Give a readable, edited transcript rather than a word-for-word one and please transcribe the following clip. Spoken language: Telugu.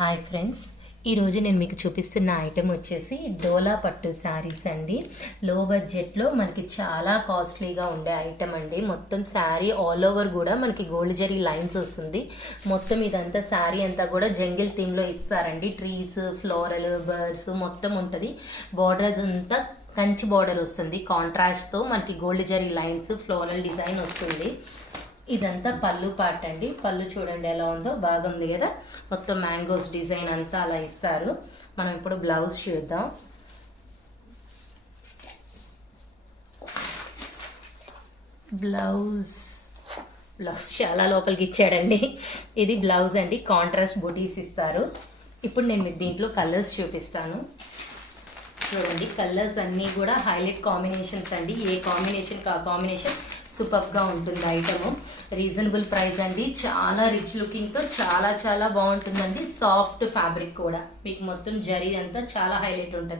హాయ్ ఫ్రెండ్స్, ఈరోజు నేను మీకు చూపిస్తున్న ఐటెం వచ్చేసి డోలా పట్టు శారీస్ అండి. లో బడ్జెట్లో మనకి చాలా కాస్ట్లీగా ఉండే ఐటెం అండి. మొత్తం శారీ ఆల్ ఓవర్ కూడా మనకి గోల్డ్ జరీ లైన్స్ వస్తుంది. మొత్తం ఇదంతా శారీ అంతా కూడా జంగిల్ థీమ్లో ఇస్తారండి. ట్రీస్, ఫ్లోరల్, బర్డ్స్ మొత్తం ఉంటుంది. బార్డర్ అంతా కంచి బార్డర్ వస్తుంది. కాంట్రాస్ట్తో మనకి gold zari lines, floral design వస్తుంది. ఇదంతా పళ్ళు పార్ట్ అండి. పళ్ళు చూడండి ఎలా ఉందో, బాగుంది కదా. మొత్తం మ్యాంగోస్ డిజైన్ అంతా అలా ఇస్తారు. మనం ఇప్పుడు బ్లౌజ్ చూద్దాం. బ్లౌజ్ చాలా లోపలికి ఇచ్చాడండి. ఇది బ్లౌజ్ అండి. కాంట్రాస్ట్ బూటీస్ ఇస్తారు. ఇప్పుడు నేను మీకు దీంట్లో కలర్స్ చూపిస్తాను. చూడండి, కలర్స్ అన్నీ కూడా హైలైట్ కాంబినేషన్స్ అండి. ఏ కాంబినేషన్ కాంబినేషన్ సూపర్గా ఉంటుంది. ఐటము రీజనబుల్ ప్రైస్ అండి. చాలా రిచ్ లుకింగ్తో చాలా చాలా బాగుంటుందండి. సాఫ్ట్ ఫ్యాబ్రిక్ కూడా మీకు మొత్తం జరీ అంతా చాలా హైలైట్ ఉంటుంది.